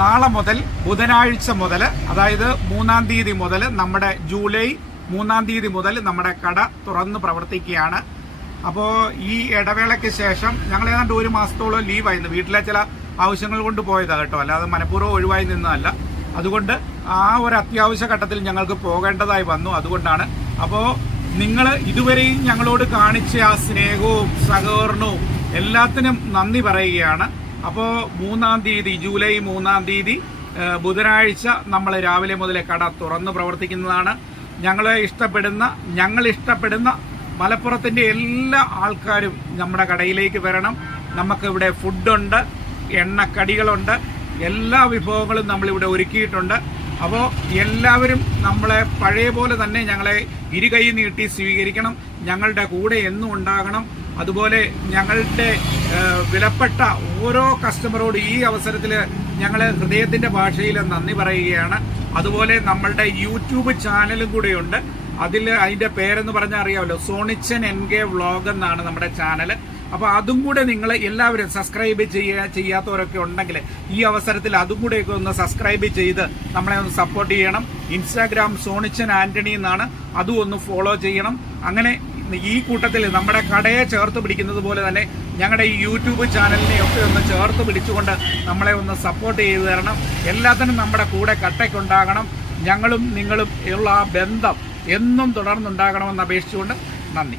നാളെ മുതൽ ബുധനാഴ്ച മുതൽ, അതായത് 3-ാം തീയതി മുതൽ, നമ്മുടെ ജൂലൈ 3-ാം തീയതി മുതൽ നമ്മുടെ കട തുറന്ന് പ്രവർത്തിക്കുകയാണ്. അപ്പോൾ ഈ ഇടവേളയ്ക്ക് ശേഷം ഞങ്ങൾ ഏതാണ്ട് 1 മാസത്തോളം ലീവായിരുന്നു. വീട്ടിലെ ചില ആവശ്യങ്ങൾ കൊണ്ട് പോയതാണ് കേട്ടോ, അല്ലാതെ മനഃപൂർവ്വം ഒഴിവായി നിന്നതല്ല. അതുകൊണ്ട് ആ ഒരു അത്യാവശ്യ ഘട്ടത്തിൽ ഞങ്ങൾക്ക് പോകേണ്ടതായി വന്നു. അതുകൊണ്ടാണ്. അപ്പോൾ നിങ്ങൾ ഇതുവരെയും ഞങ്ങളോട് കാണിച്ച ആ സ്നേഹവും സഹകരണവും എല്ലാത്തിനും നന്ദി പറയുകയാണ്. അപ്പോൾ 3-ാം തീയതി, ജൂലൈ 3-ാം തീയതി ബുധനാഴ്ച നമ്മൾ രാവിലെ മുതലേ കട തുറന്ന് പ്രവർത്തിക്കുന്നതാണ്. ഞങ്ങൾ ഇഷ്ടപ്പെടുന്ന മലപ്പുറത്തിന്റെ എല്ലാ ആൾക്കാരും നമ്മുടെ കടയിലേക്ക് വരണം. നമുക്കിവിടെ ഫുഡുണ്ട്, എണ്ണക്കടികളുണ്ട്, എല്ലാ വിഭവങ്ങളും നമ്മളിവിടെ ഒരുക്കിയിട്ടുണ്ട്. അപ്പോൾ എല്ലാവരും നമ്മളെ പഴയ പോലെ തന്നെ ഞങ്ങളെ ഇരുകൈ നീട്ടി സ്വീകരിക്കണം. ഞങ്ങളുടെ കൂടെ എന്നും ഉണ്ടാകണം. അതുപോലെ ഞങ്ങളുടെ വിലപ്പെട്ട ഓരോ കസ്റ്റമറോട് ഈ അവസരത്തിൽ ഞങ്ങൾ ഹൃദയത്തിന്റെ ഭാഷയിൽ നന്ദി പറയുകയാണ്. അതുപോലെ നമ്മളുടെ യൂട്യൂബ് ചാനലും കൂടെയുണ്ട്. അതിന്റെ പേരെന്ന് പറഞ്ഞാൽ അറിയാമല്ലോ, സോണിച്ചൻ NK വ്ളോഗ് എന്നാണ് നമ്മുടെ ചാനൽ. അപ്പോൾ അതും കൂടെ നിങ്ങൾ എല്ലാവരും സബ്സ്ക്രൈബ് ചെയ്യാത്തവരൊക്കെ ഉണ്ടെങ്കിൽ ഈ അവസരത്തിൽ അതും കൂടെയൊക്കെ ഒന്ന് സബ്സ്ക്രൈബ് ചെയ്ത് നമ്മളെ ഒന്ന് സപ്പോർട്ട് ചെയ്യണം. ഇൻസ്റ്റാഗ്രാം സോണിച്ചൻ ആന്റണി എന്നാണ്, അതും ഒന്ന് ഫോളോ ചെയ്യണം. അങ്ങനെ ഈ കൂട്ടത്തിൽ നമ്മുടെ കടയെ ചേർത്ത് പിടിക്കുന്നത് പോലെ തന്നെ ഞങ്ങളുടെ ഈ യൂട്യൂബ് ചാനലിനെയൊക്കെ ഒന്ന് ചേർത്ത് പിടിച്ചുകൊണ്ട് നമ്മളെ ഒന്ന് സപ്പോർട്ട് ചെയ്തു തരണം. എല്ലാത്തിനും നമ്മുടെ കൂടെ കട്ടയ്ക്കുണ്ടാകണം. ഞങ്ങളും നിങ്ങളും ഉള്ള ആ ബന്ധം എന്നും തുടർന്നുണ്ടാകണമെന്ന് അപേക്ഷിച്ചുകൊണ്ട് നന്ദി.